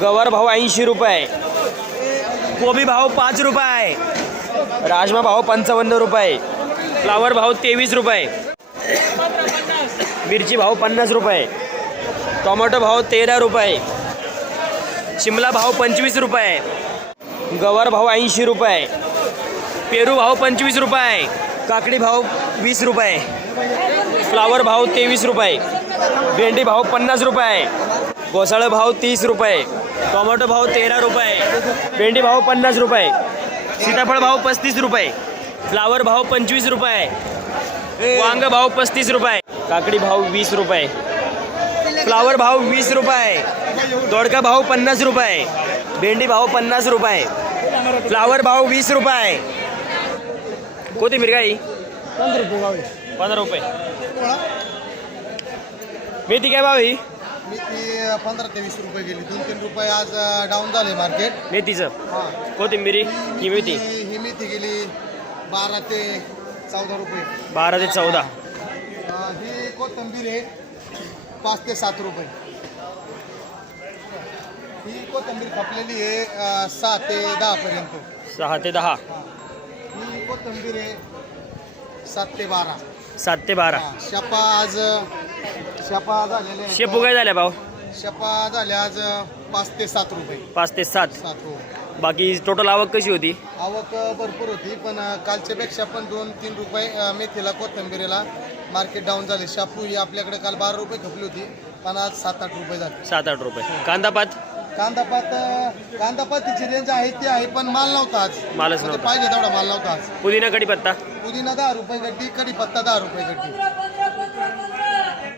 गवार भाव 80 रुपये, कोबी भाव 5 रुपये, राजमा भाव 55 रुपये, फ्लावर भाव 23 रुपये, मिरची भाव 50 रुपये, टोमॅटो भाव 13 रुपये, शिमला भाव 25 रुपये, गवार भाव 80 रुपये, पेरू भाव 25 रुपये, काकडी भाव 20 रुपये, फ्लावर भाव 23 रुपये, भेंडी भाव 50 रुपये, घोसाळं भाव 30 रुपये, टोमॅटो भाव 13 रुपये, भेंडी भाव 50 रुपये, सीताफळ भाव 35 रुपये, फ्लावर भाव 25 रुपये, वांग भाव 35 रुपये, काकडी भाव 20 रुपये, फ्लावर भाव 20 रुपये, दोडका भाव 50 रुपये, भेंडी भाव 50 रुपये, फ्लावर भाव 20 रुपये, कोथिंबीर काय 15 रुपये, मेथी काय भाव ही? मेथी 15 ते 20 रुपये गेली, 2-3 रुपये आज डाऊन झाले मार्केट. मेथीचं कोथिंबीरी ही मेथी ही मेथी गेली 12 ते 14 रुपये. 12 ते 14. ही कोथिंबीर आहे 5 ते 7 रुपये. ही कोथिंबीर खपलेली आहे 6 ते 10 पर्यंत. 6 ते 10. ही कोथिंबीर आहे 7 ते 12. 7 ते 12. शेपा झालेले आहेत. शेपू काय झाल्या भाव? शेपा झाल्या आज 5 ते 7 रुपये. 5 ते 7. 7 हो. बाकी टोटल आवक कशी होती? आवक भरपूर होती, पण कालच्या पेक्षा पण 2-3 रुपये मेथीला कोथिंबीरीला मार्केट डाऊन झाले. शापू ही आपल्याकडे काल 12 रुपये खपली होती, पण आज 7-8 रुपये झाले. 7-8 रुपये. कांदापात? कांदापातीची रेंज आहे ती आहे, पण माल नव्हता आज. मालच नव्हता. पाहिजे तेवढा माल नव्हता आज. पुदिना कढीपत्ता? पुदिना 10 रुपये गड्डी, कढीपत्ता 10 रुपये गड्डी.